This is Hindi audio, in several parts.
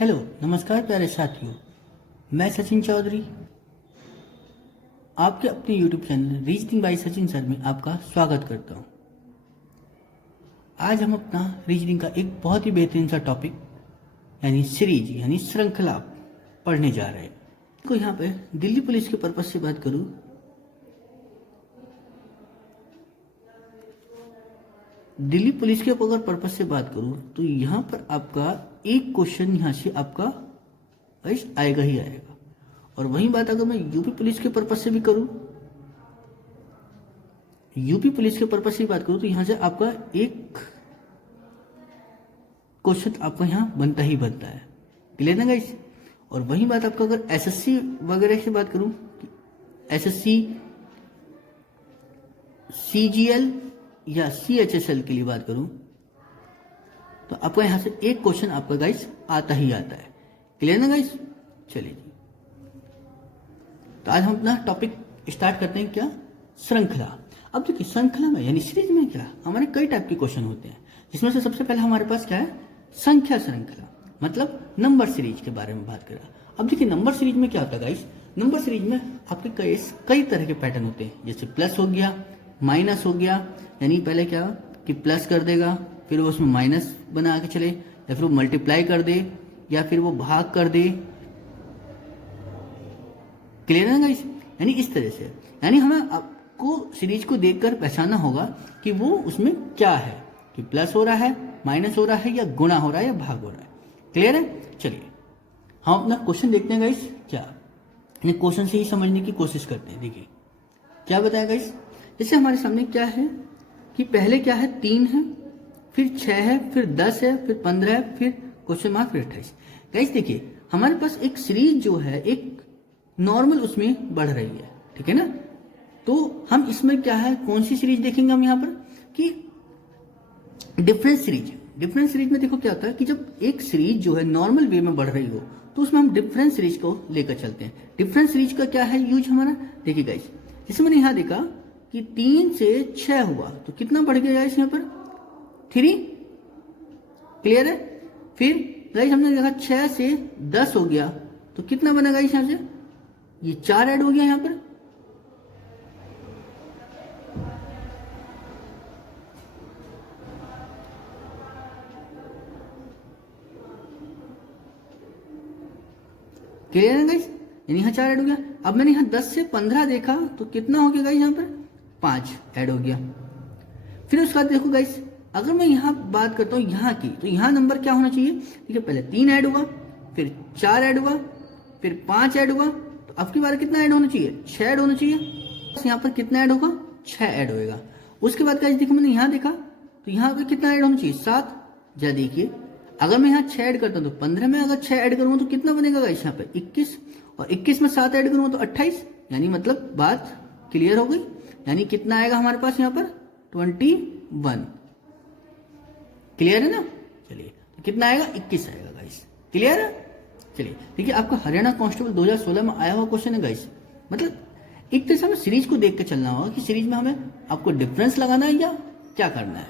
हेलो नमस्कार प्यारे साथियों, मैं सचिन चौधरी आपके अपने YouTube channel reasoning bye Sachin sir में आपका स्वागत करता हूं। आज हम अपना रीजनिंग का एक बहुत ही बेहतरीन सा टॉपिक यानी सीरीज यानी श्रृंखला पढ़ने जा रहे हैं। तो यहाँ पे दिल्ली पुलिस के पर्पज से बात करूं, दिल्ली पुलिस के अगर पर्पज से बात करूं तो यहाँ पर आपका एक क्वेश्चन यहाँ से आपका आएगा ही आएगा। और वही बात अगर मैं यूपी पुलिस के पर्पज से भी करूं, यूपी पुलिस के पर्पज से बात करूं तो यहाँ से आपका एक क्वेश्चन आपका यहाँ बनता ही बनता है। क्लियर ना गाइस? और वही बात आपका अगर एसएससी वगैरह से बात करूं, एसएससी सीजीएल या सीएचएसएल के लिए बात करूं तो आपको यहां से एक क्वेश्चन आपका गाइस आता ही आता है। क्लियर ना गाइस? चलिए जी, तो आज हम अपना टॉपिक स्टार्ट करते हैं। क्या? श्रृंखला। अब देखिए श्रृंखला में यानी सीरीज में क्या हमारे कई टाइप के क्वेश्चन होते हैं, जिसमें से सबसे पहले हमारे पास क्या है? संख्या श्रृंखला, मतलब नंबर सीरीज के बारे में बात करें। अब देखिए नंबर सीरीज में क्या होता है गाइस? नंबर सीरीज में आपके कई तरह के पैटर्न होते हैं, जैसे प्लस हो गया, माइनस हो गया, यानी पहले क्या कि प्लस कर देगा, फिर वो उसमें माइनस बना के चले, या फिर वो मल्टीप्लाई कर दे, या फिर वो भाग कर दे। क्लियर है ना गाइस? यानी इस तरह से, यानी हमें आपको सीरीज को देखकर पहचानना होगा कि वो उसमें क्या है, कि प्लस हो रहा है, माइनस हो रहा है, या गुणा हो रहा है, या भाग हो रहा है। क्लियर है? चलिए हम अपना क्वेश्चन देखते हैं गाइस। क्या क्वेश्चन से ही समझने की कोशिश करते हैं। देखिए क्या बताया गाइस, जैसे हमारे सामने क्या है कि पहले क्या है? 3 है, फिर 6 है, फिर 10 है, फिर 15 है, फिर क्वेश्चन मार्क, फिर 28। गाइस देखिए हमारे पास एक सीरीज जो है एक नॉर्मल उसमें बढ़ रही है, ठीक है ना? तो हम इसमें क्या है, कौन सी सीरीज देखेंगे हम यहाँ पर कि डिफरेंस सीरीज। डिफरेंस सीरीज में देखो क्या होता है कि जब एक सीरीज जो है नॉर्मल वे में बढ़ रही हो तो उसमें हम डिफरेंस सीरीज को लेकर चलते हैं। डिफरेंस सीरीज का क्या है यूज हमारा? देखिए गाइस, जैसे मैंने यहाँ देखा कि 3 से 6 हुआ तो कितना बढ़ गया गाइस? यहाँ पर 3। क्लियर है? फिर गाइस हमने देखा 6 से 10 हो गया तो कितना बना गाइस? यहाँ से ये 4 ऐड हो गया यहाँ पर। क्लियर है गाइस? यानी यहाँ 4 ऐड हो गया। अब मैंने यहाँ 10 से 15 देखा तो कितना हो गया गाइस? यहाँ पर 5 ऐड हो गया। फिर उसके बाद देखो गाइस, अगर मैं यहाँ बात करता हूँ यहाँ की, तो यहाँ नंबर क्या होना चाहिए? ठीक है, पहले 3 ऐड हुआ, फिर 4 ऐड हुआ, फिर 5 ऐड हुआ, तो अब की बार कितना ऐड होना चाहिए? 6 ऐड होना चाहिए। तो यहाँ पर कितना ऐड होगा? 6 ऐड होएगा। उसके बाद गाइस देखो मैंने यहाँ देखा तो यहाँ पे कितना ऐड होना चाहिए? 7। जरा देखिए, अगर मैं यहाँ 6 ऐड करता हूँ तो 15 में अगर 6 ऐड करूँगा तो कितना बनेगा गाइस? यहाँ पे 21, और 21 में 7 ऐड करूँगा तो 28। यानी मतलब बात क्लियर हो गई। यानी कितना आएगा हमारे पास यहाँ पर? 21। क्लियर है ना? चलिए तो कितना आएगा? 21 आएगा गाइस। क्लियर है? चलिए देखिए, आपका हरियाणा कांस्टेबल 2016 में आया हुआ क्वेश्चन है गाइस। मतलब एक तरह से हमें सीरीज को देख के चलना होगा कि सीरीज में हमें आपको डिफरेंस लगाना है या क्या करना है।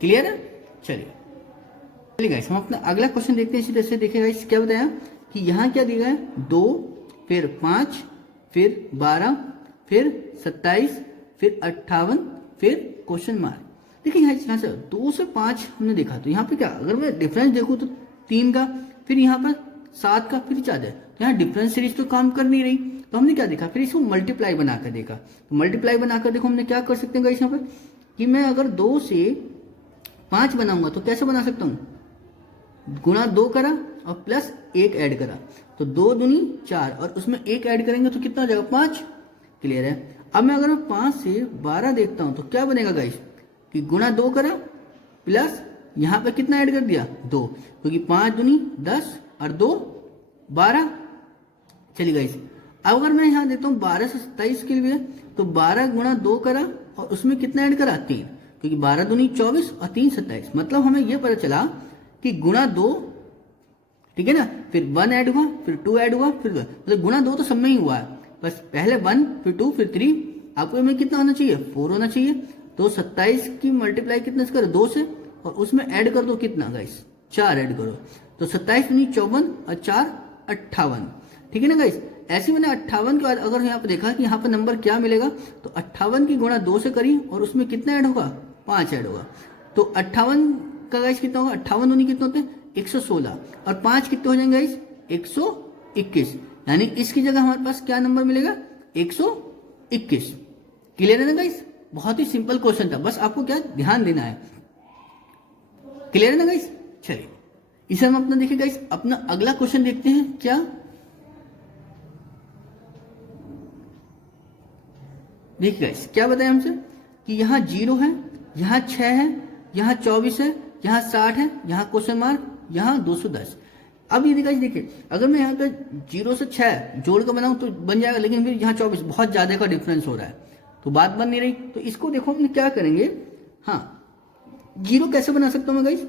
क्लियर है? चलिए गाइस हम अपना अगला क्वेश्चन देखते हैं। इसी तरह से देखिए गाइस, क्या बताया कि यहाँ क्या दिया है? 2, फिर 5, फिर 12, फिर 27, फिर 58, फिर क्वेश्चन मार्क। देखिए यहाँ से 2 से 5 हमने देखा तो यहाँ पे क्या, अगर मैं डिफरेंस देखूँ तो 3 का, फिर यहाँ पर 7 का, फिर 4 है। यहाँ डिफरेंस सीरीज तो काम कर नहीं रही, तो हमने क्या देखा? फिर इसको मल्टीप्लाई बनाकर देखा। तो मल्टीप्लाई बनाकर देखो हमने क्या कर सकते हैं गाइस यहाँ पर कि मैं अगर 2 से 5 बनाऊंगा तो कैसे बना सकता हूँ? गुणा 2 करा और प्लस 1 ऐड करा, तो 2 दूनी 4, और उसमें 1 ऐड करेंगे तो कितना हो जाएगा? 5। क्लियर है? अब मैं अगर 5 से 12 देखता हूं तो क्या बनेगा गाइस कि गुणा 2 करा प्लस यहां पे कितना ऐड कर दिया? 2, क्योंकि 5 दूनी 10 और 2 12। चलिए गाइस, अब अगर मैं यहां देता हूं 12 से 27 के लिए तो 12 गुणा 2 करा और उसमें कितना ऐड करा? 3, क्योंकि 12 दूनी 24 और 3 27। मतलब हमें यह पता चला कि गुणा 2, ठीक है ना, फिर 1 ऐड हुआ, फिर 2 ऐड हुआ, फिर मतलब गुणा 2 तो सब में ही हुआ है, बस पहले 1, फिर 2, फिर 3। आपको में कितना होना चाहिए? 4 होना चाहिए। तो 27 की मल्टीप्लाई कितने से करो? 2 से, और उसमें ऐड कर दो कितना गाइस? 4 ऐड करो। तो 27 दूनी 54 और 4 58। ठीक है ना गाइस। ऐसे मैंने 58 के बाद अगर यहाँ पे देखा कि यहाँ पे नंबर क्या मिलेगा, तो 58 की गुणा 2 से करी और उसमें कितना ऐड होगा, 5 ऐड होगा। तो 58 का गाइस कितना होगा, 58 दूनी कितने होते हैं 116 और 5 कितने हो जाएंगे गाइस 121। यानी इसकी जगह हमारे पास क्या नंबर मिलेगा 121। क्लियर है ना गाइस। बहुत ही सिंपल क्वेश्चन था, बस आपको क्या ध्यान देना है। क्लियर है ना गाइस। चलिए इसे हम अपना देखिए गाइस, अपना अगला क्वेश्चन देखते हैं। क्या देखिए गाइस, क्या बताया हमसे कि यहाँ 0 है, यहाँ 6 है, यहाँ 24 है, यहाँ 60 है, यहाँ क्वेश्चन मार्क, यहाँ 210। अब ये गाइस देखिए, अगर मैं यहाँ पे 0 से 6 जोड़ कर बनाऊं तो बन जाएगा, लेकिन फिर यहाँ 24 बहुत ज्यादा का डिफरेंस हो रहा है तो बात बन नहीं रही। तो इसको देखो हम क्या करेंगे, हाँ 0 कैसे बना सकता हूँ मैं गाइस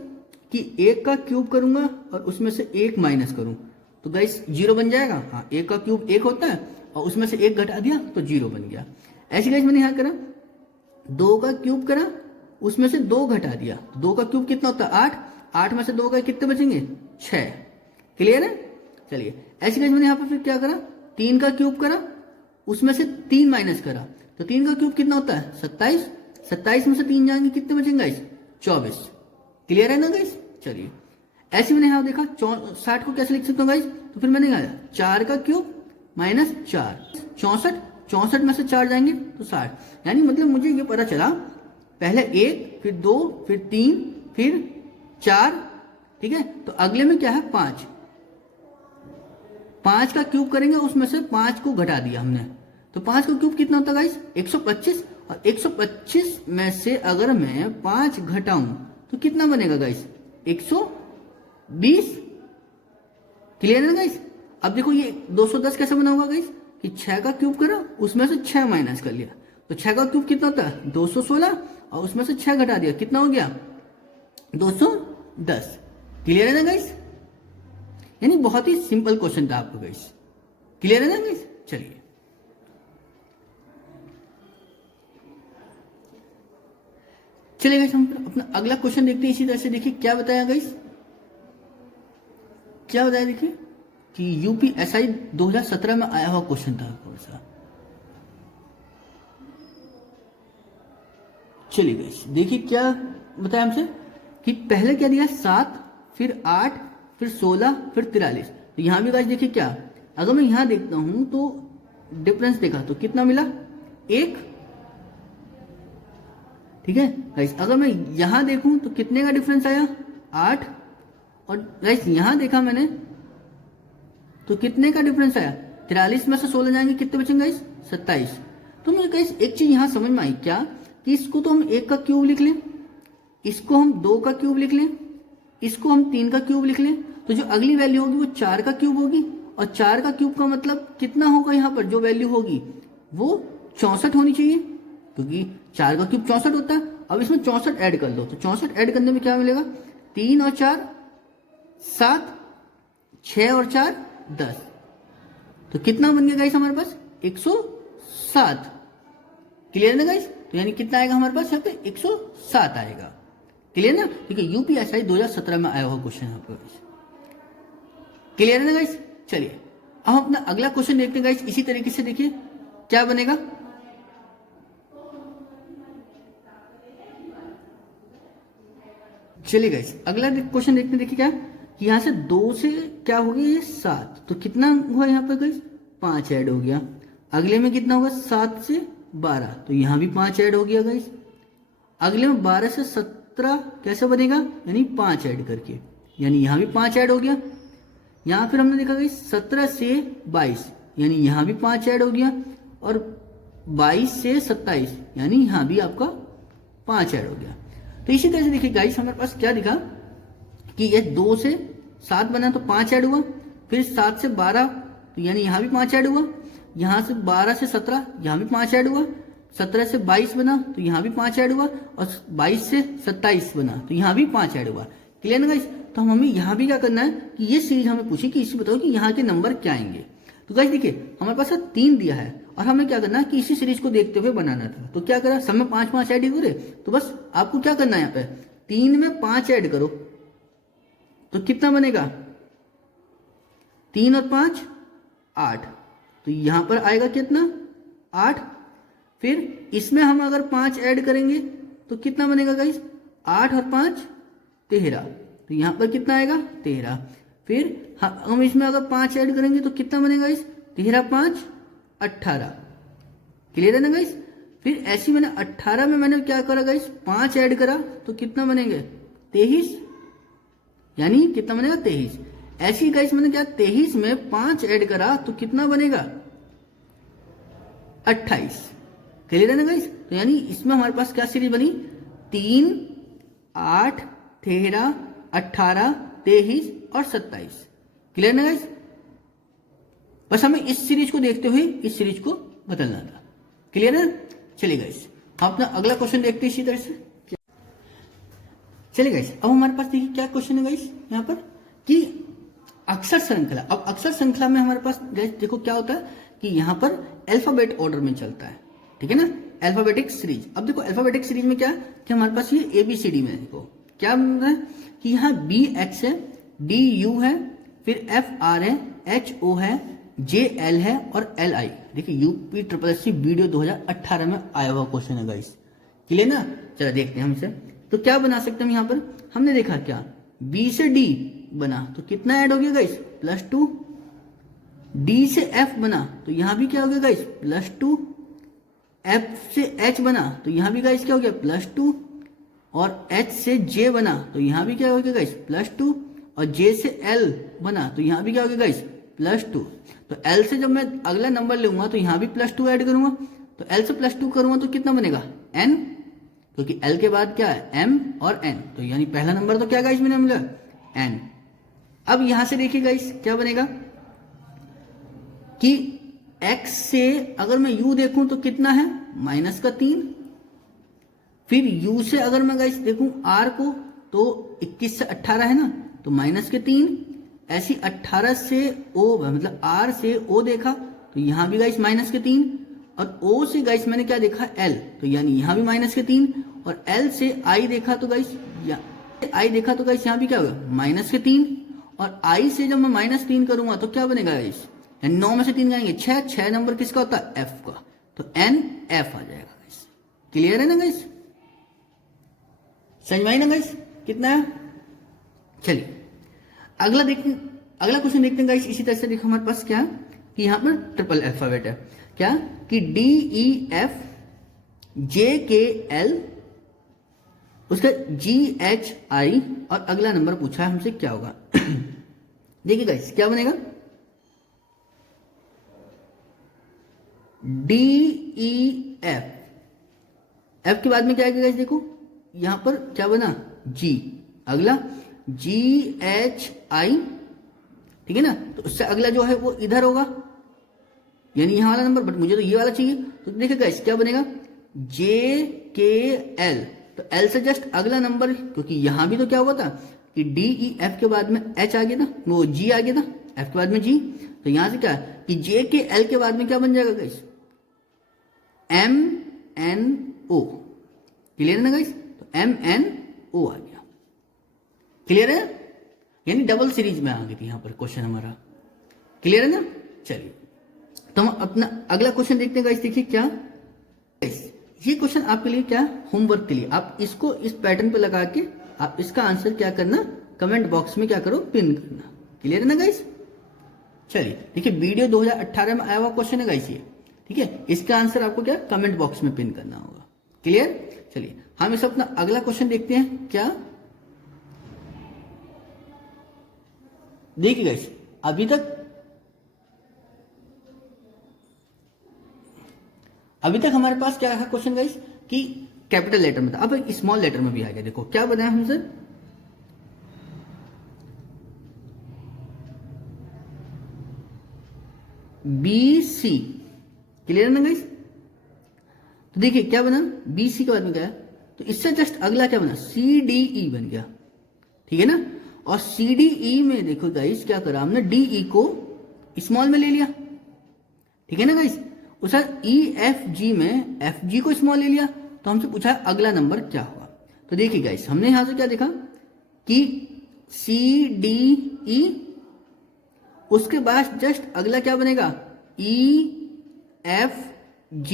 कि 1 का क्यूब करूंगा और उसमें से 1 माइनस करूं तो गाइस 0 बन जाएगा। हाँ 1 का क्यूब 1 होता है और उसमें से 1 घटा दिया तो 0 बन गया। ऐसे गाइस मैंने यहाँ करा, 2 का क्यूब करा उसमें से 2 घटा दिया, 2 का क्यूब कितना होता है 8, 8 में से 2 का कितने बचेंगे 6। क्लियर है। चलिए ऐसे गाइस मैंने यहाँ पर फिर क्या करा, 3 का क्यूब करा उसमें से 3 माइनस करा तो 3 का क्यूब कितना होता है 27, 27 में से 3 जाएंगे कितने बचेंगे गाइस 24। क्लियर है ना गाइस। चलिए ऐसे मैंने यहाँ देखा 60 को कैसे लिख सकता हूँ गाइस, तो फिर मैंने कहा 4 का क्यूब माइनस 4 64, 64 में से 4 जाएंगे तो 60। यानी मतलब मुझे ये पता चला पहले 1 फिर 2 फिर 3 फिर 4, ठीक है। तो अगले में क्या है 5, 5 का क्यूब करेंगे उसमें से 5 को घटा दिया हमने तो 5 का क्यूब कितना होता है गाइस 125 और 125 में से अगर मैं 5 घटाऊं तो कितना बनेगा गाइस 120। क्लियर है ना गाइस। अब देखो ये 210 कैसे बना होगा गाइस कि 6 का क्यूब करा उसमें से 6 माइनस कर लिया तो 6 का क्यूब कितना होता है 216 और उसमें से 6 घटा दिया कितना हो गया 210। क्लियर है ना गाइस। यानी बहुत ही सिंपल क्वेश्चन था आपको गाइस। क्लियर है ना गाइस। चलिए चलिए गाइस हम अपना अगला क्वेश्चन देखते हैं। इसी तरह से देखिए क्या बताया गाइस, क्या बताया देखिए कि यूपीएसआई 2017 में आया हुआ क्वेश्चन था कौन सा। चलिए गाइस देखिए क्या बताया हमसे कि पहले क्या दिया 7 फिर 8 फिर 16 फिर 43। तो यहां भी गाइस देखिए क्या, अगर मैं यहां देखता हूं तो डिफरेंस देखा तो कितना मिला 1। ठीक है गाइस। अगर मैं यहां देखूं तो कितने का डिफरेंस आया 8 और गाइस यहां देखा मैंने तो कितने का डिफरेंस आया 43 में से 16 जाएंगे कितने बचेंगे गाइस 27। तो मुझे गाइस एक चीज यहां समझ में आई क्या कि इसको तो हम 1 का क्यूब लिख लें, इसको हम 2 का क्यूब लिख लें, इसको हम 3 का क्यूब लिख लें तो जो अगली वैल्यू होगी वो 4 का क्यूब होगी और 4 का क्यूब का मतलब कितना होगा, यहाँ पर जो वैल्यू होगी वो 64 होनी चाहिए क्योंकि 4 का क्यूब 64 होता है। अब इसमें 64 ऐड कर दो तो 64 ऐड करने में क्या मिलेगा 3 और 4 7, 6 और 4 10। तो कितना बन गया गाइस हमारे पास 107। क्लियर है ना गाइस। तो यानी कितना आएगा हमारे पास यहाँ पे 107 आएगा। क्लियर ना, क्योंकि यूपीएसआई 2017 में आया हुआ क्वेश्चन है आपका। क्लियर है ना गाइस। चलिए अब हम अपना अगला क्वेश्चन देखते हैं गाइस। इसी तरीके से देखिए क्या बनेगा। चलिए गाइस अगला क्वेश्चन देखते हैं। देखिए क्या कि यहां से 2 से क्या हो गया ये 7 तो कितना हुआ यहाँ पर गाइस 5 ऐड हो गया। अगले में कितना होगा 7 से 12 तो यहां भी 5 ऐड हो गया गाइस। अगले में 12 से 17 कैसे बनेगा यानी 5 ऐड करके, यानी यहां भी 5 ऐड हो गया। यहां फिर हमने देखा गाइस 17 से 22 यानी यहां भी 5 ऐड हो गया और 22 से 27 यानी यहां भी आपका 5 ऐड हो गया। तो इसी तरह से देखिए गाइस हमारे पास क्या दिखा कि ये 2 से 7 बना तो 5 ऐड हुआ, फिर 7 से 12 तो यानी यहाँ भी 5 ऐड हुआ, यहाँ से 12 से 17 यहाँ भी 5 ऐड हुआ, 17 से 22 बना तो यहाँ भी 5 ऐड हुआ और 22 से 27 बना तो यहाँ भी 5 ऐड हुआ। क्लियर ना गाइस। तो हमें यहाँ भी क्या करना है कि ये सीरीज हमें पूछी कि इसी बताओ कि यहाँ के नंबर क्या आएंगे। तो गाइस देखिए हमारे पास 3 दिया है और हमें क्या करना है कि इसी सीरीज को देखते हुए बनाना था। तो क्या करा सब में 5-5 ऐड ही करे तो बस आपको क्या करना है यहाँ पे 3 में 5 ऐड करो। तो कितना बनेगा, 3 और 5 8, तो यहां पर आएगा कितना 8। फिर इसमें हम अगर 5 ऐड करेंगे तो कितना बनेगा गाइस, 8 और 5 13, तो यहां पर कितना आएगा 13। फिर हम इसमें अगर 5 ऐड करेंगे तो कितना बनेगा गाइस, 13 5 18। क्लियर है ना गाइस। फिर ऐसी मैंने 18 में मैंने क्या करा गाइस, 5 ऐड करा तो कितना बनेंगे 23, यानी कितना बनेगा 23। ऐसी गाइस मैंने क्या 23 में 5 ऐड करा तो कितना बनेगा 28। क्लियर है ना गाइस। तो यानी इसमें हमारे पास क्या सीरीज बनी, 3 8 13 18 23 और 27। क्लियर ना गाइस। बस हमें इस सीरीज को देखते हुए इस सीरीज को बदलना था। क्लियर है। चलिए गाइस हम अपना अगला क्वेश्चन देखते हैं इसी तरह से। चलिए गाइस अब हमारे पास देखिए क्या क्वेश्चन है गाइस यहाँ पर कि अक्षर श्रृंखला। अब अक्षर श्रृंखला में हमारे पास गाइस देखो क्या होता है कि यहाँ पर अल्फाबेट ऑर्डर में चलता है, ठीक है ना, अल्फाबेटिक सीरीज। अब देखो अल्फाबेटिक सीरीज में क्या कि हमारे पास ये ABCD में देखो क्या बन रहा है कि यहाँ BH है, DU है, फिर FR है, HO है, JL है और LI। देखिए UPSSC वीडियो 2018 में आया हुआ क्वेश्चन है गाइस। क्लियर ना। चलो देखते हैं हम इसे। तो क्या बना सकते हैं हम यहाँ पर, हमने देखा क्या B से D बना तो कितना ऐड हो गया गाइस +2। D से F बना तो यहाँ भी क्या हो गया गाइस +2। F से H बना तो यहाँ भी गाइस क्या हो गया +2। और H से J बना तो यहाँ भी क्या हो गया गाइस +2। और J से L बना तो यहाँ भी क्या हो गया गाइस +2। तो L से जब मैं अगला नंबर लूंगा तो यहाँ भी +2 ऐड करूंगा, तो L से +2 करूंगा तो कितना बनेगा N, क्योंकि L के बाद क्या है M और N, तो यानी पहला नंबर तो क्या गाइस मैंने मिला N। अब यहां से देखिए गाइस क्या बनेगा कि X से अगर मैं U देखूं तो कितना है -3। फिर U से अगर मैं गाइस देखूं R को तो 21 से 18 है ना, तो -3। ऐसी 18 से O मतलब R से O देखा तो यहां भी गाइस -3। और O से गाइस मैंने क्या देखा L, तो यानी यहां भी -3। और L से I देखा तो गाइस I देखा तो गाइस यहां भी क्या होगा -3। और I से जब मैं -3 करूंगा तो क्या बनेगा गाइस, 9 में से 3 जाएंगे 6, 6 नंबर किसका होता है F का, तो NF आ जाएगा गाइस। क्लियर है ना गाइस, समझ में आई ना गाइस कितना है। चलिए अगला क्वेश्चन देखते हैं गाइस। इसी तरह से देखो हमारे पास क्या कि यहाँ पर ट्रिपल अल्फाबेट है, क्या कि DEF JKL उसका GHI और अगला नंबर पूछा है हमसे क्या होगा। देखिए गाइस क्या बनेगा DEF, F के बाद में क्या आएगा गाइस, देखो यहां पर क्या बना G, अगला GHI, ठीक है ना, तो उससे अगला जो है वो इधर होगा यानी यहां वाला नंबर, बट मुझे तो ये वाला चाहिए। तो देखिए गाइस क्या बनेगा JKL, तो L से जस्ट अगला नंबर, क्योंकि यहां भी तो क्या हुआ था कि DEF के बाद में H आ गया था, वो G आ गया था, F के बाद में G, तो यहां से क्या कि JKL के बाद में क्या बन जाएगा गाइस MNO। क्लियर है ना गाइस, तो MNO आ गया। क्लियर है, यानी डबल सीरीज में आ गई थी यहां पर क्वेश्चन हमारा। क्लियर है ना। चलिए तो हम अपना अगला क्वेश्चन देखते हैं गाइस। देखिए क्या ये क्वेश्चन आपके लिए क्या होमवर्क के लिए, आप इसको इस पैटर्न पे लगा के आप इसका आंसर क्या करना कमेंट बॉक्स में क्या करो पिन करना। क्लियर है ना गाइस। चलिए देखिए वीडियो 2018 में आया हुआ क्वेश्चन है गाइस ये, ठीक है, इसका आंसर आपको क्या कमेंट बॉक्स में पिन करना होगा। क्लियर। चलिए हम इस अपना अगला क्वेश्चन देखते हैं। क्या देखिए गाइस अभी तक हमारे पास क्या है क्वेश्चन गाइस कि कैपिटल लेटर में था, अब स्मॉल लेटर में भी आ गया। देखो क्या बनाया हमसे BC। क्लियर ना गाइस। तो देखिए क्या बना BC के बाद में क्या है, तो इससे जस्ट अगला क्या बना CDE बन गया, ठीक है ना। और CDE में देखो गाइस क्या करा हमने DE को स्मॉल में ले लिया, ठीक है ना गाइस। उसका EFG में FG को स्मॉल ले लिया, तो हमसे पूछा अगला नंबर क्या होगा। तो देखिए गाइस हमने यहां से क्या देखा कि CDE, उसके बाद जस्ट अगला क्या बनेगा EFG।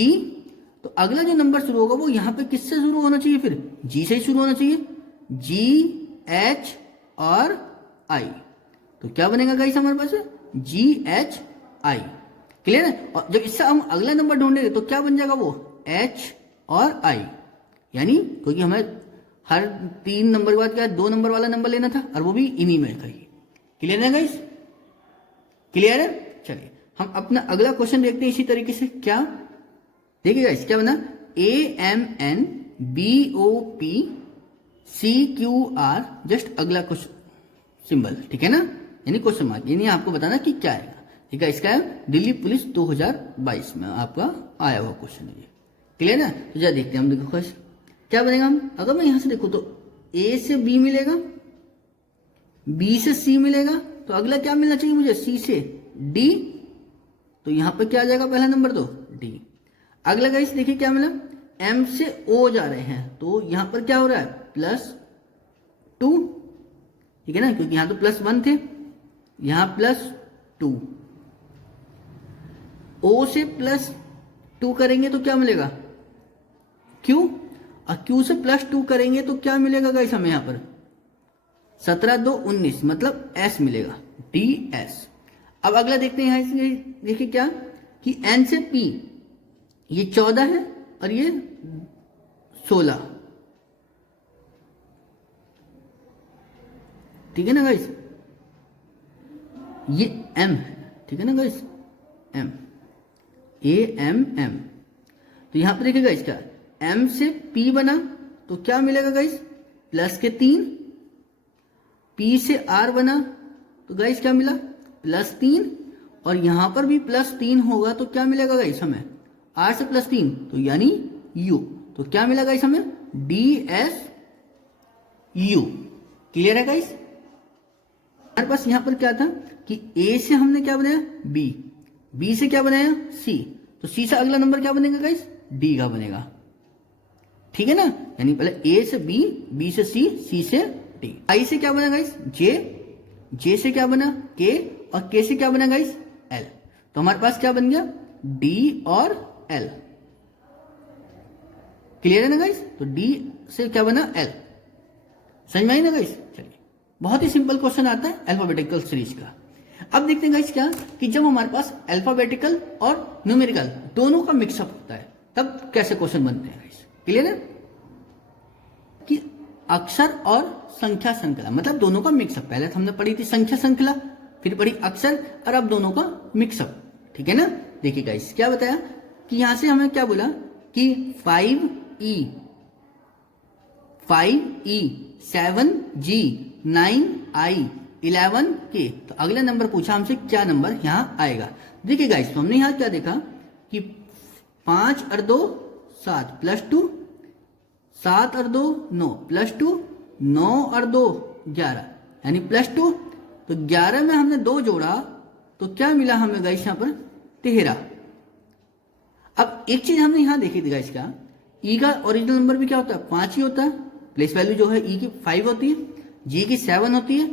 तो अगला जो नंबर शुरू होगा वो यहाँ पे किससे शुरू होना चाहिए, फिर G से ही शुरू होना चाहिए, GH और I। तो क्या बनेगा गाइस हमारे पास GHI। क्लियर है। और जब इससे हम अगला नंबर ढूंढेंगे तो क्या बन जाएगा वो H और I, यानी क्योंकि हमें हर 3 नंबर के बाद क्या 2 नंबर वाला नंबर लेना था और वो भी इन्हीं में कहीं। क्लियर है गाइस, क्लियर है। चलिए हम अपना अगला क्वेश्चन देखते हैं इसी तरीके से। क्या देखिए गाइस क्या बना, AMNBOPCQR, जस्ट अगला कुछ सिंबल, ठीक है ना, यानी क्वेश्चन मार्क, यानी आपको बताना कि क्या आएगा। ठीक है, इसका है दिल्ली पुलिस 2022 में आपका आया हुआ क्वेश्चन है ये। क्लियर है। तो जा देखते हैं हम, देखो क्वेश्चन क्या बनेगा। हम अगर मैं यहां से देखूं तो A से B मिलेगा, B से C मिलेगा, तो अगला क्या मिलना चाहिए मुझे C से D। तो यहां पर क्या आ जाएगा पहला नंबर तो D। अगला गाइस देखिए क्या मिला, M से O जा रहे हैं, तो यहां पर क्या हो रहा है +2, ठीक है ना, क्योंकि यहां तो +1 थे, यहां +2। O से +2 करेंगे तो क्या मिलेगा Q, और Q से +2 करेंगे तो क्या मिलेगा गाइस हमें यहां पर 17 2 19, मतलब S मिलेगा, DS। अब अगला देखते हैं यहां, देखिए क्या कि N से P, ये 14 है और ये 16, ठीक है ना गाइस, ये M है, ठीक है ना गाइस, M AMM। तो यहां पर देखिएगा इसका M से P बना तो क्या मिलेगा गाइस +3, P से R बना तो गाइस क्या मिला +3, और यहां पर भी +3 होगा तो क्या मिलेगा गाइस हमें R से +3, तो यानी U। तो क्या मिला गाइस हमें DSU। क्लियर है गाइस। हमारे पास यहां पर क्या था कि A से हमने क्या बनाया B, B से क्या बनाया C, तो C से अगला नंबर क्या बनेगा गाइस D का बनेगा, ठीक है ना, यानी पहले A से B, B से C, C से D। I से क्या बना गाइस J, J से क्या बना K, और K से क्या बना गाइस L। तो हमारे पास क्या बन गया D और L। क्लियर है ना गाइस। तो D से क्या बना L, समझ में आई ना गाइस। चलिए बहुत ही सिंपल क्वेश्चन आता है अल्फाबेटिकल सीरीज का। अब देखते हैं गाइस क्या कि जब हमारे पास अल्फाबेटिकल और न्यूमेरिकल दोनों का मिक्सअप होता है तब कैसे क्वेश्चन बनते हैं गाइस। क्लियर है कि अक्षर और संख्या श्रृंखला, मतलब दोनों का मिक्सअप। पहले हमने पढ़ी थी संख्या श्रृंखला, फिर पढ़ी अक्षर, और अब दोनों का मिक्सअप, ठीक है ना। देखिए गाइस क्या बताया कि यहां से हमें क्या बोला कि 5E 7G 9I 11K। तो अगला नंबर पूछा हमसे क्या नंबर यहां आएगा। देखिए गाइस तो हमने यहां क्या देखा कि 5 और 2 7 +2, 7 और 2 9 +2, 9 और 2 11, यानी +2। तो 11 में हमने 2 जोड़ा तो क्या मिला हमें गाइस यहाँ पर 13। अब एक चीज हमने यहां देखी थी गाइस क्या, ई का ओरिजिनल नंबर भी क्या होता है 5 ही होता है, प्लेस वैल्यू जो है ई की 5 होती है, जी की 7 होती है,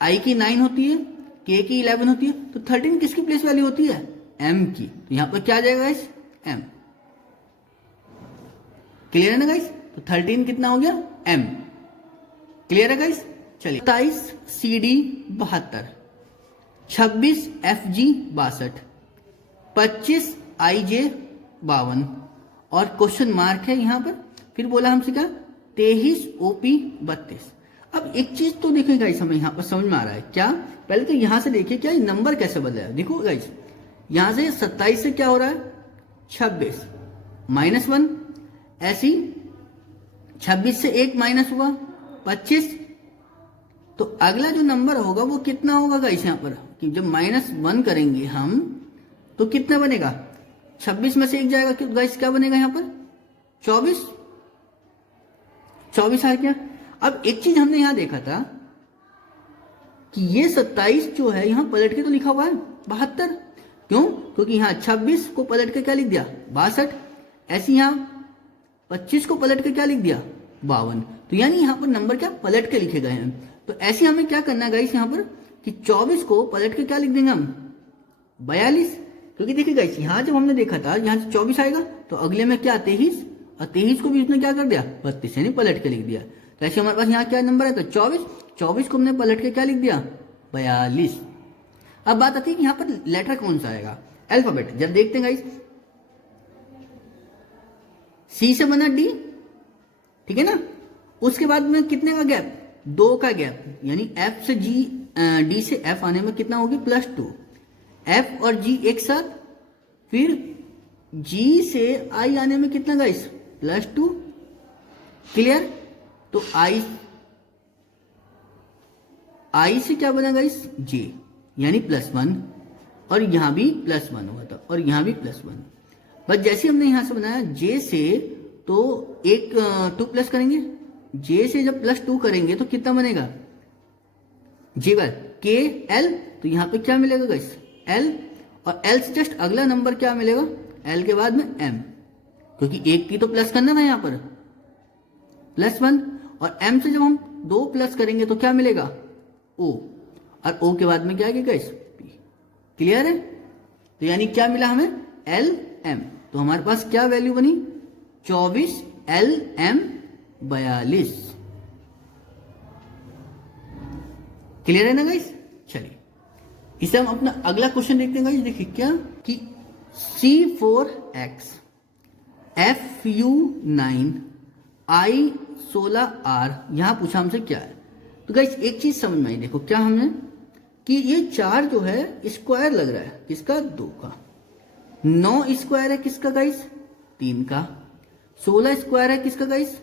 आई की 9 होती है, के की 11 होती है। तो 13 किसकी प्लेस वैल्यू होती है एम की। तो यहां पर क्या आ जाएगा गाइस एम। क्लियर है ना गाइस। तो 13 कितना हो गया एम। क्लियर है गाइस। चलिए 27 CD 72, 26 FG 62, 25 IJ 52, और क्वेश्चन मार्क है यहां पर। फिर बोला हमसे क्या 23 OP 32। अब एक चीज तो देखिए गाइस हमें यहां पर समझ में आ रहा है क्या, पहले तो यहां से देखिए क्या नंबर कैसे बदला है। देखो गाइस यहां से 27 से क्या हो रहा है 26 -1, ऐसी 26 से 1 माइनस हुआ 25। तो अगला जो नंबर होगा वो कितना होगा गाइस यहाँ पर कि जब -1 करेंगे हम तो कितना बनेगा 26 में से 1 जाएगा कि गाइस क्या बनेगा यहाँ पर 24 आ गया। अब एक चीज हमने यहां देखा था कि ये 27 जो है यहां पलट के तो लिखा हुआ है 72, क्यों, क्योंकि यहां 26 को पलट के क्या लिख दिया 62, ऐसे यहां 25 को पलट के क्या लिख दिया 52। तो यानी यहां पर नंबर क्या पलट के लिखे गए हैं। तो ऐसे हमें क्या करना है गाइस यहाँ पर कि 24 को पलट के क्या लिख देंगे हम 42, क्योंकि देखिए गाइस यहाँ जब हमने देखा था यहाँ से 24 आएगा तो अगले में क्या 23, और 23 को भी उसने क्या कर दिया 32 यानी पलट के लिख दिया। तो ऐसे हमारे पास यहाँ क्या नंबर है तो 24 को हमने पलट के क्या लिख दिया 42। अब बात आती है कि यहाँ पर लेटर कौन सा आएगा अल्फाबेट, जब देखते हैं गाइस सी से बना डी, ठीक है ना, उसके बाद में कितने का गैप 2 का गैप, यानी एफ से जी डी से एफ आने में कितना होगी +2, एफ और जी एक साथ, फिर जी से आई आने में कितना गाइस +2, क्लियर। तो आई से क्या बना गाइस जे यानी +1, और यहां भी +1 हुआ था और यहां भी +1, बस जैसे हमने यहां से बनाया जे से तो एक 2 प्लस करेंगे, जे से जब +2 करेंगे तो कितना बनेगा जे बार के एल, तो यहां पे क्या मिलेगा गाइस एल, और एल से जस्ट अगला नंबर क्या मिलेगा एल के बाद में एम, क्योंकि एक की तो प्लस करना है यहां पर +1, और एम से जब हम 2 प्लस करेंगे तो क्या मिलेगा ओ, और ओ के बाद में क्या आएगा गाइस पी, क्लियर है। तो यानी क्या मिला हमें एल एम, तो हमारे पास क्या वैल्यू बनी 24 एल एम 42, क्लियर है ना गाइस। चलिए इसे हम अपना अगला क्वेश्चन देखते हैं गाइस, देखिए क्या कि C4X FU9 I16R यहां पूछा हमसे क्या है। तो गाइस एक चीज समझ में आई, देखो क्या हमने कि ये 4 जो है स्क्वायर लग रहा है किसका 2 का, 9 स्क्वायर है किसका गाइस 3 का, 16 स्क्वायर है किसका गाइस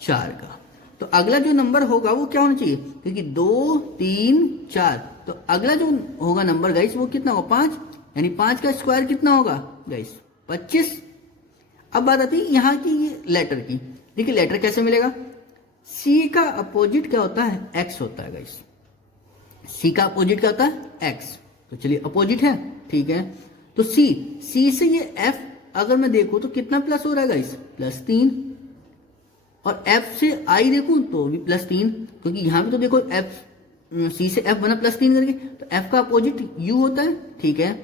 4 का। तो अगला जो नंबर होगा वो क्या होना चाहिए, क्योंकि 2 3 4, तो अगला जो होगा नंबर गाइस वो कितना होगा 5, यानी 5 का स्क्वायर कितना होगा गाइस 25। अब बात आती है यहाँ की ये लेटर की, देखिए लेटर कैसे मिलेगा, सी का अपोजिट क्या होता है एक्स होता है गाइस, सी का अपोजिट क्या होता है एक्स, तो चलिए अपोजिट है ठीक है। तो सी से ये एफ अगर मैं देखूं तो कितना प्लस हो रहा है गाइस +3, और एफ से आई देखूं तो भी +3, क्योंकि यहां भी तो देखो एफ सी से एफ बना +3 करके, तो एफ का अपोजिट यू होता है ठीक है।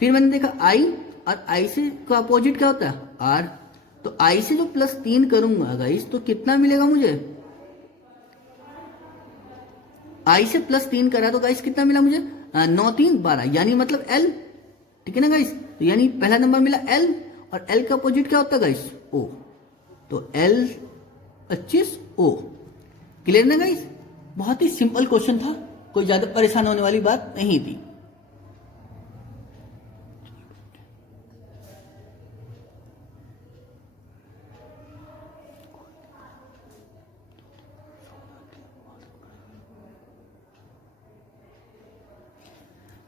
फिर मैंने देखा आई, और आई से का अपोजिट क्या होता है आर, तो आई से जो +3 करूंगा गाइस तो कितना मिलेगा मुझे, आई से +3 करा तो गाइस कितना मिला मुझे 9 3 12, यानी मतलब एल, ठीक है ना गाइस। तो यानी पहला नंबर मिला एल, और एल का अपोजिट क्या होता है गाइस ओ, तो एल 25 ओ, क्लियर ना गाइस। बहुत ही सिंपल क्वेश्चन था, कोई ज्यादा परेशान होने वाली बात नहीं थी।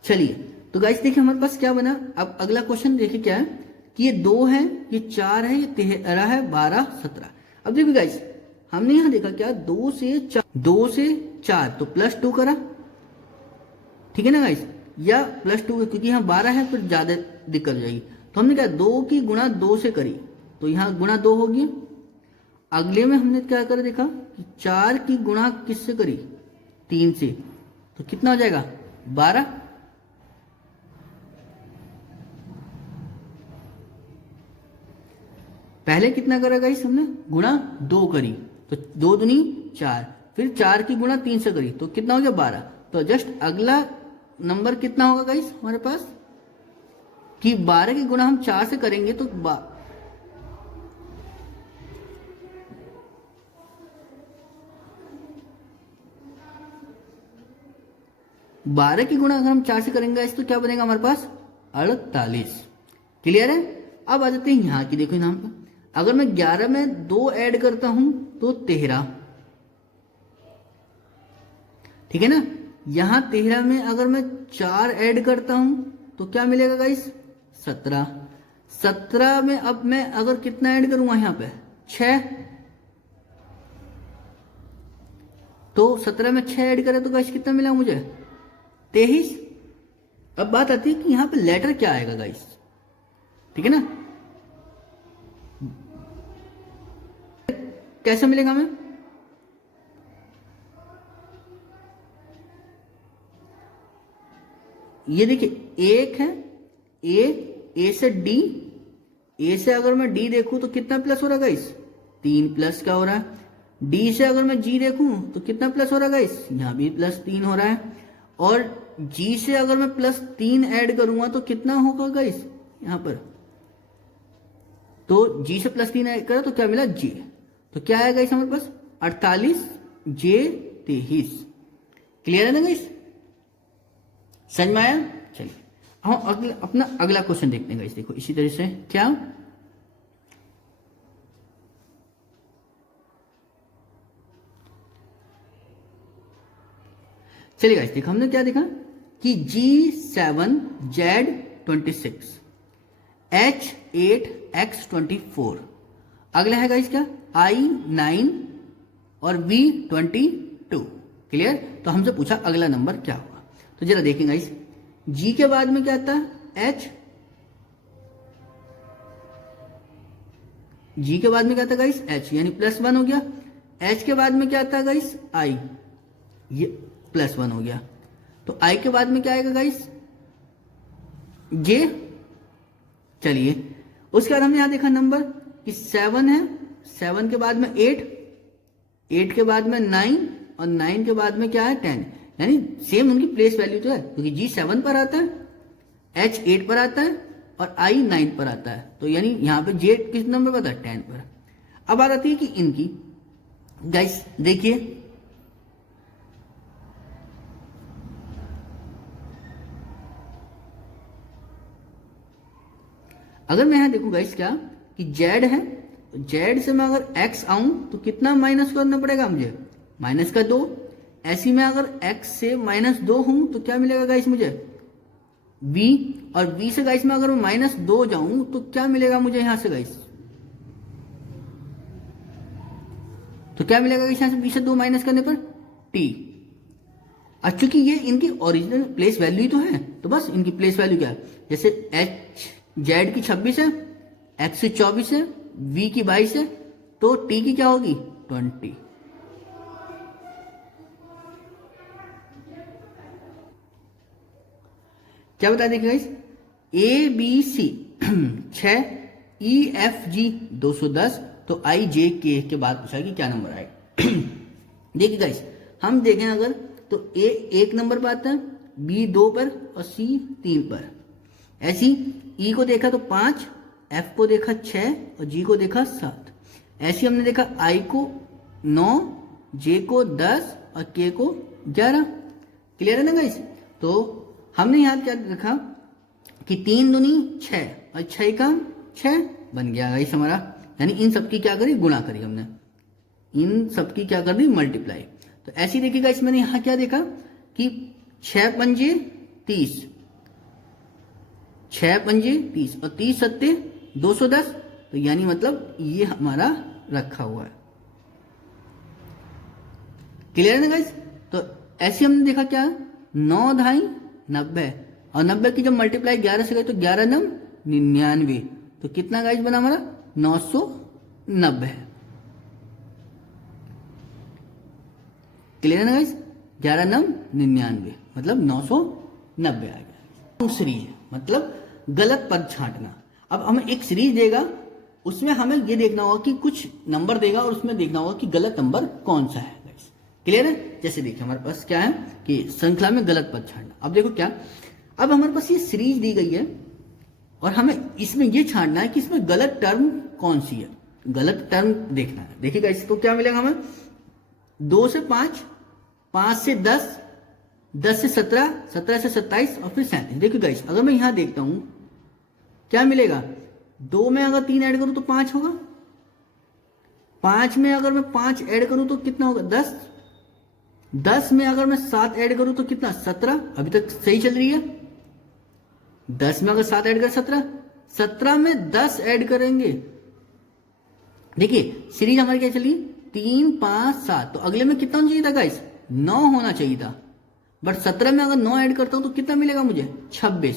चलिए तो गाइस देखिए हमारे पास क्या बना, अब अगला क्वेश्चन देखिए क्या है कि ये 2 है, ये 4 है, ये 13 है, 12 17। अब देखिए गाइस हमने यहां देखा क्या 2 से 4 तो +2 करा, ठीक है ना गाइस, या +2 क्योंकि यहाँ 12 है फिर ज्यादा दिक्कत हो जाएगी, तो हमने क्या 2 की गुणा 2 से करी तो यहाँ गुणा 2 होगी। अगले में हमने क्या कर देखा कि 4 की गुणा किससे करी 3 से, तो कितना हो जाएगा 12। पहले कितना करा गाइस हमने गुणा 2 करी, तो 2 दूनी 4, फिर 4 की गुणा 3 से करी तो कितना हो गया 12। तो जस्ट अगला नंबर कितना होगा गाइस हमारे पास कि 12 की गुणा हम 4 से करेंगे तो 12 की गुणा अगर हम 4 से करेंगे गाइस तो क्या बनेगा हमारे पास 48, क्लियर है। अब आ जाते हैं यहाँ की, देखो यहाँ पर अगर मैं 11 में 2 ऐड करता हूं तो 13, ठीक है ना, यहां 13 में अगर मैं 4 ऐड करता हूं तो क्या मिलेगा गाइस 17, 17 में अब मैं अगर कितना ऐड करूंगा यहां पे 6, तो 17 में 6 ऐड करें तो गाइस कितना मिला मुझे 23। अब बात आती है कि यहां पे लेटर क्या आएगा गाइस, ठीक है ना, कैसे मिलेगा हमें, ये देखिए एक है ए से डी, ए से अगर मैं डी देखूं तो कितना प्लस हो रहा है गाइस, 3 प्लस क्या हो रहा है। डी से अगर मैं जी देखूं तो कितना प्लस हो रहा है गाइस, यहाँ भी +3 हो रहा है। और जी से अगर मैं +3 ऐड करूंगा तो कितना होगा गाइस यहाँ पर, तो जी से +3 ऐड करा तो क्या मिला जे, तो क्या आएगा गाइस हमारे पास 48 जे 23। क्लियर है ना गाइस, समझ में आया। चलिए हम अपना अगला क्वेश्चन देखते हैं गाइस। देखो इसी तरह से क्या, चलिए गाइस देखो हमने क्या देखा कि G7Z26 H8X24, अगला है गाइस क्या I9 और V22। क्लियर, तो हमसे पूछा अगला नंबर क्या होगा, तो जरा देखें गाइस। G के बाद में क्या आता है H, G के बाद में क्या आता है गाइस H, यानी +1 हो गया। H के बाद में क्या आता है गाइस I, ये +1 हो गया। तो I के बाद में क्या आएगा गाइस J। चलिए उसके बाद हमने यहां देखा नंबर कि 7 है, 7 के बाद में 8, 8 के बाद में 9 और 9 के बाद में क्या है 10, यानी सेम उनकी प्लेस वैल्यू तो है, क्योंकि G 7 पर आता है, H 8 पर आता है और I 9 पर आता है। तो यानी यहाँ पे J किस नंबर पर आता है 10 पर। अब बात आती है कि इनकी गाइस देखिए, अगर मैं यहां देखूं गाइस क्या कि Z है, तो Z से मैं अगर X आऊं तो कितना माइनस करना पड़ेगा मुझे, -2। ऐसी में अगर X से -2 हूं तो क्या मिलेगा गाइस मुझे V, और V से गाइस में अगर मैं -2 जाऊं तो क्या मिलेगा मुझे यहां से गाइस, तो क्या मिलेगा गाइस यहां से V से 2 माइनस करने पर T। अब चूंकि ये इनकी ओरिजिनल प्लेस वैल्यू ही तो है, तो बस इनकी प्लेस वैल्यू क्या है, जैसे Z की 26 है, X की 24 है, V की 22 है, तो T की क्या होगी 20। क्या बता देखिए गाइस, ABC 6, EFG 210, तो IJK के बाद पूछा कि क्या नंबर आएगा। देखिए गाइस हम देखें अगर तो A 1 नंबर पर आता है, B 2 पर और C 3 पर। ऐसी E को देखा तो 5, F को देखा 6 और G को देखा 7। ऐसी हमने देखा I को 9, J को 10 और K को 11। क्लियर है ना गाइस, तो हमने यहाँ क्या देखा कि 3 दूनी 6 और 6 का 6 बन गया गाइस हमारा, यानी इन सबकी क्या करी गुणा करी हमने, इन सबकी क्या कर दी मल्टीप्लाई। तो ऐसी देखिए गाइस मैंने यहाँ क्या देखा कि 6 पंजे 30, 6 पंजे 30 और 30 सत्ते 210, तो यानी मतलब ये हमारा रखा हुआ है। क्लियर है ना गाइस, तो ऐसे हमने देखा क्या 9 ढाई 90 और 90 की जब मल्टीप्लाई 11 से गई तो 11 9 99, तो कितना गाइस बना हमारा 990। क्लियर है ना गाइस, 11 9 99 मतलब 990 आ गया। सीरीज मतलब गलत पद छांटना। अब हमें एक सीरीज देगा, उसमें हमें ये देखना होगा कि कुछ नंबर देगा और उसमें देखना होगा कि गलत नंबर कौन सा है गाइस। क्लियर है, जैसे देखिए हमारे पास क्या है कि श्रृंखला में गलत पद छांटना। अब देखो क्या, अब हमारे पास ये सीरीज दी गई है और हमें इसमें ये छांटना है कि इसमें गलत टर्म कौन सी है, गलत टर्म देखना है। देखिएगा इसको क्या मिलेगा हमें 2 से 5, 5 से 10, 10 से 17, 17 से 27 और फिर 37। देखिए गाइस अगर मैं यहां देखता हूं क्या मिलेगा, 2 में अगर 3 ऐड करूं तो 5 होगा, 5 में अगर मैं 5 ऐड करूं तो कितना होगा 10, 10 में अगर मैं 7 ऐड करूं तो कितना 17, अभी तक सही चल रही है। 10 में अगर 7 ऐड कर 17, 17 में 10 ऐड करेंगे। देखिए सीरीज हमारी क्या चली 3 5 7, तो अगले में कितना होना चाहिए था गाइस 9 होना चाहिए था, बट 17 में अगर 9 ऐड करता हूं तो कितना मिलेगा मुझे 26,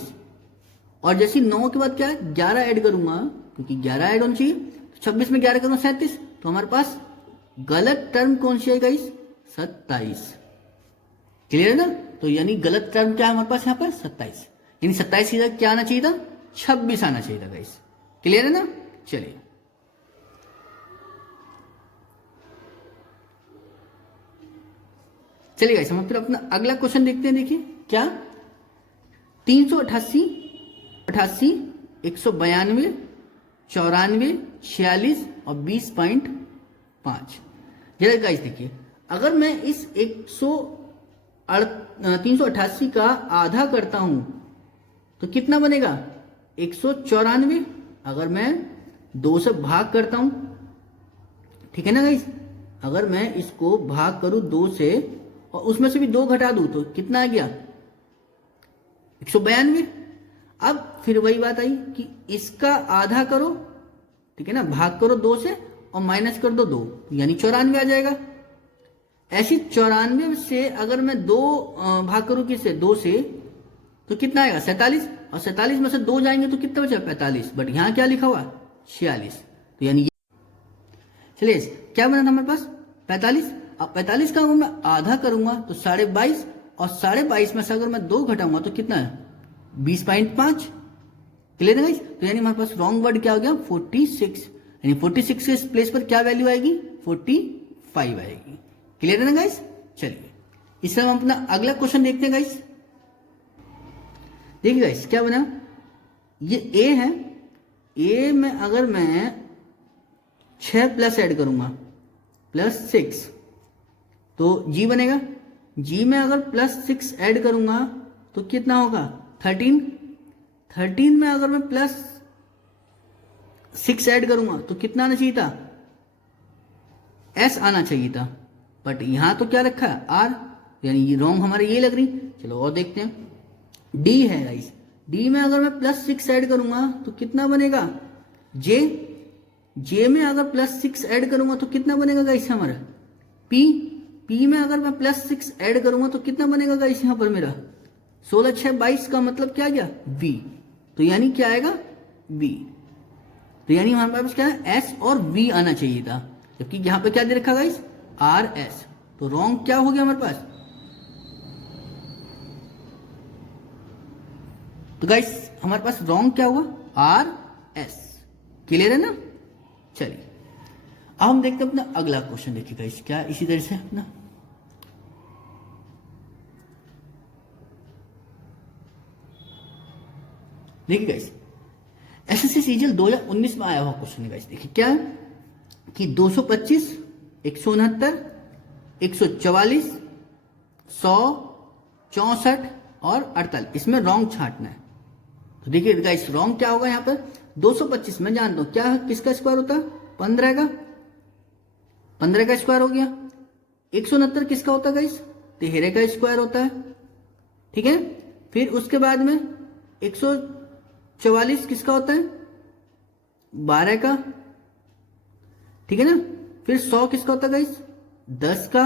और जैसे 9 के बाद क्या है 11 ऐड करूंगा क्योंकि 11 ऐड होना चाहिए, तो 26 में 11 करूंगा 37, तो हमारे पास गलत टर्म कौन सी है गाइस 27। क्लियर है ना। तो यानी गलत टर्म क्या है हमारे पास यहाँ पर 27, यानी 27 की जगह क्या आना चाहिए था 26 आना चाहिए था गाइस। क्लियर है ना। चलिए चलिए गाइस हम फिर अपना अगला क्वेश्चन देखते हैं। देखिए क्या 388, 88, 192, 94, 46 और 20.5। जरा गाइस देखिए अगर मैं इस 388 का आधा करता हूं तो कितना बनेगा 194। अगर मैं 2 से भाग करता हूं, ठीक है ना गाइस, अगर मैं इसको भाग करूं 2 से और उसमें से भी 2 घटा दूं तो कितना आ गया 192। अब फिर वही बात आई कि इसका आधा करो, ठीक है ना, भाग करो 2 से और माइनस कर दो 2, यानी 94 आ जाएगा। ऐसी 94 से अगर मैं 2 भाग करूं किससे 2 से तो कितना आएगा 47, और 47 में से 2 जाएंगे तो कितना बचा 45, बट यहां क्या लिखा हुआ 46। तो यानी चलिए क्या बना था हमारे पास 45। अब 45 का अगर मैं आधा करूंगा तो 22.5, और 22.5 में से अगर मैं 2 घटाऊंगा तो कितना है 20.5। क्लियर है गाइस। तो यानी हमारे पास रॉन्ग वर्ड क्या हो गया 46, यानी 46 के प्लेस पर क्या वैल्यू आएगी 45 आएगी। क्लियर है ना गाइस। चलिए इससे हम अपना अगला क्वेश्चन देखते हैं गाइस। देखिए गाइस क्या बना, ये ए है, ए में अगर मैं 6 प्लस ऐड करूंगा +6 तो जी बनेगा। जी में अगर +6 ऐड करूंगा तो कितना होगा 13। 13 में अगर मैं +6 ऐड करूंगा तो कितना आना चाहिए था एस आना चाहिए था, बट यहां तो क्या रखा है आर, यानी ये रॉन्ग हमारे ये लग रही। चलो और देखते हैं डी है गाइस। डी में अगर मैं +6 ऐड करूंगा तो कितना बनेगा जे। जे में अगर +6 ऐड करूंगा तो कितना बनेगा गाइस हमारा पी। पी में अगर मैं +6 ऐड करूंगा तो कितना बनेगा गाइस यहां पर मेरा 16 6 22 का मतलब क्या गया वी। तो यानी क्या आएगा वी। तो यानी हमारे पास क्या है एस और वी आना चाहिए था, जबकि यहां पे क्या दे रखा गाइस आर एस। तो रॉन्ग क्या हो गया हमारे पास। तो गाइस हमारे पास रॉन्ग क्या हुआ आर एस। क्लियर है ना। चलिए अब हम देखते हैं अपना अगला क्वेश्चन। देखिए गाइस क्या इसी तरह से अपना देखिए गाइस एसएससी सीजीएल 2019 में आया हुआ क्वेश्चन है गाइस। देखिए क्या कि 225, 169, 144, 100, 64 और 48 इसमें रॉन्ग छांटना है। तो देखिए गाइस रॉन्ग क्या होगा यहाँ पर 225 मैं जानता हूं क्या किसका स्क्वायर होता है 15 का, 15 का स्क्वायर हो गया। 169 किसका होता है गाइस 13 का स्क्वायर होता है, ठीक है। फिर उसके बाद में 144 किसका होता है 12 का, ठीक है ना। फिर 100 किसका होता है गाइस 10 का।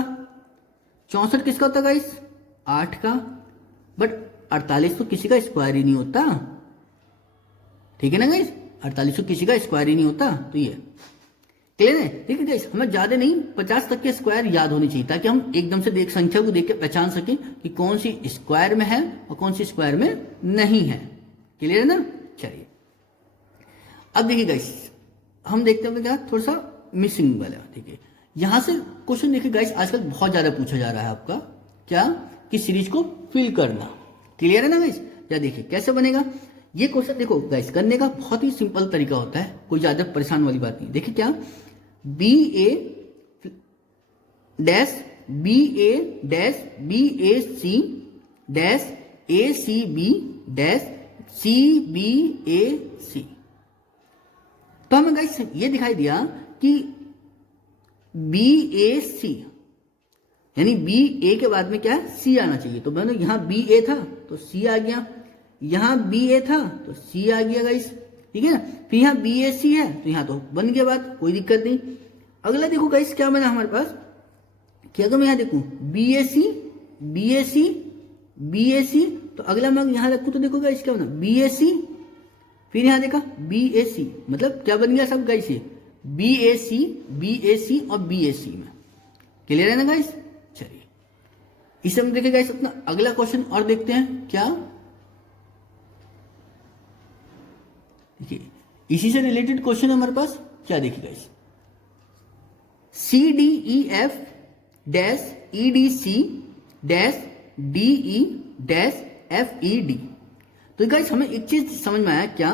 64 किसका होता है गाइस 8 का। बट 48 तो किसी का स्क्वायर ही नहीं होता, ठीक है ना गाइस। 48 तो किसी का स्क्वायर ही नहीं होता। तो ये क्लियर है। ठीक है गाइस हमें ज्यादा नहीं 50 तक के स्क्वायर याद होनी चाहिए ताकि हम एकदम से देख संख्या को देख के पहचान सकें कि कौन सी स्क्वायर में है और कौन सी स्क्वायर में नहीं है। क्लियर है ना। चलिए अब देखिए गाइस हम देखते हैं क्या थोड़ा सा मिसिंग वाला। ठीक है यहां से क्वेश्चन देखिए गाइस आजकल बहुत ज्यादा पूछा जा रहा है आपका क्या कि सीरीज को फिल करना। क्लियर है ना गाइस। या देखिए कैसे बनेगा ये क्वेश्चन। देखो गाइस करने का बहुत ही सिंपल तरीका होता है, कोई ज्यादा परेशान वाली बात नहीं। देखिए क्या B A dash B A dash B A C dash A C B dash C B A C. तो हमें गाइस ये दिखाई दिया कि बी ए सी यानी बी ए के बाद में क्या है सी आना चाहिए। तो मैंने यहां बी ए था तो सी आ गया, यहां बी ए था तो सी आ गया गाइस, ठीक है ना। फिर यहां बी ए सी है तो यहां तो बन गया बात, कोई दिक्कत नहीं। अगला देखो गाइस क्या बना हमारे पास कि अगर मैं यहां देखूं B A C B A C B A C तो अगला मैं यहां रखूं तो देखो गाइस क्या बना बी ए सी। फिर यहां देखा बी ए सी मतलब क्या बन गया सब गाइस ये बी ए सी और बी ए सी में। क्लियर है ना गाइस। चलिए इसे हम देखें गाइस अपना अगला क्वेश्चन और देखते हैं क्या। देखिए इसी से रिलेटेड क्वेश्चन हमारे पास क्या, देखिए guys CDEF dash EDC dash DE dash FED। तो गाइस हमें एक चीज समझ में आया क्या,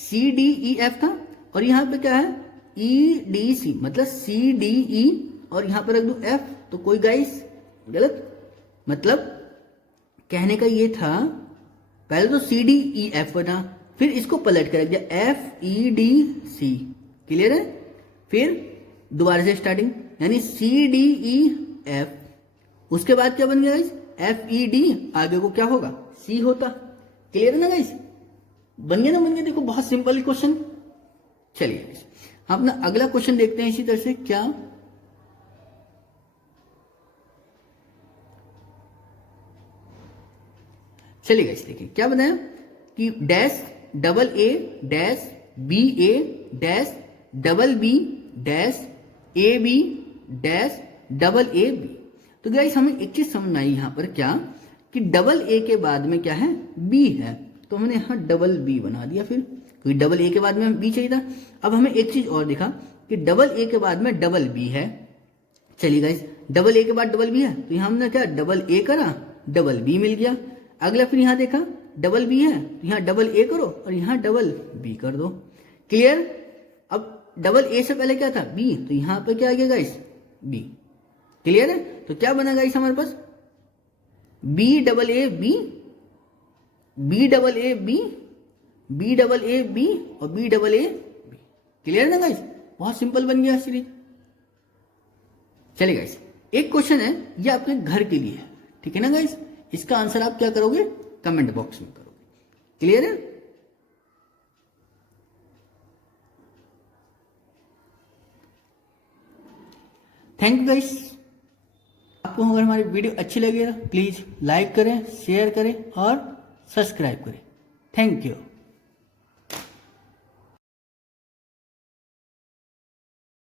CDEF था और यहाँ पे क्या है EDC, मतलब CDE और यहाँ पे रख दूं F, तो कोई गाइस गलत। मतलब कहने का ये था पहले तो CDEF बना, फिर इसको पलट कर रख दिया FEDC, क्लियर है। फिर दोबारा से स्टार्टिंग यानी CDEF, उसके बाद क्या बन गया गाइस FED, आगे को क्या होगा C होता, क्लियर है ना गाइस। बन गया ना, बन गया। देखो बहुत सिंपल क्वेश्चन। चलिए गाइस हम अपना अगला क्वेश्चन देखते हैं इसी तरह से क्या। चलिए गाइस देखिए क्या बताया कि dash AA dash BA dash BB dash AB dash AB। तो गाइस हमें एक चीज समझ में आई यहाँ पर क्या कि AA के बाद में क्या है B है, तो हमने यहाँ B बना दिया, फिर क्योंकि AA के बाद में B चाहिए था। अब हमें एक चीज और दिखा कि AA के बाद में B है। चलिए गाइस AA के बाद B है तो यहाँ हमने क्या AA करा, B मिल गया। अगला फिर यहाँ देखा B है तो यहाँ AA करो और यहाँ B कर दो, क्लियर। अब A से पहले क्या था B, तो यहाँ पे क्या आ गया गाइस B, क्लियर है। तो क्या बना गाइस हमारे पास BAAB BAAB BAAB और BAAB, क्लियर है ना गाइस। बहुत सिंपल बन गया सीरीज। चलिए गाइस एक क्वेश्चन है ये आपके घर के लिए है, ठीक है ना गाइस। इसका आंसर आप क्या करोगे कमेंट बॉक्स में करोगे, क्लियर है। Thank you guys. आपको अगर हमारी वीडियो अच्छी लगी तो प्लीज लाइक करें, शेयर करें और सब्सक्राइब करें। Thank you.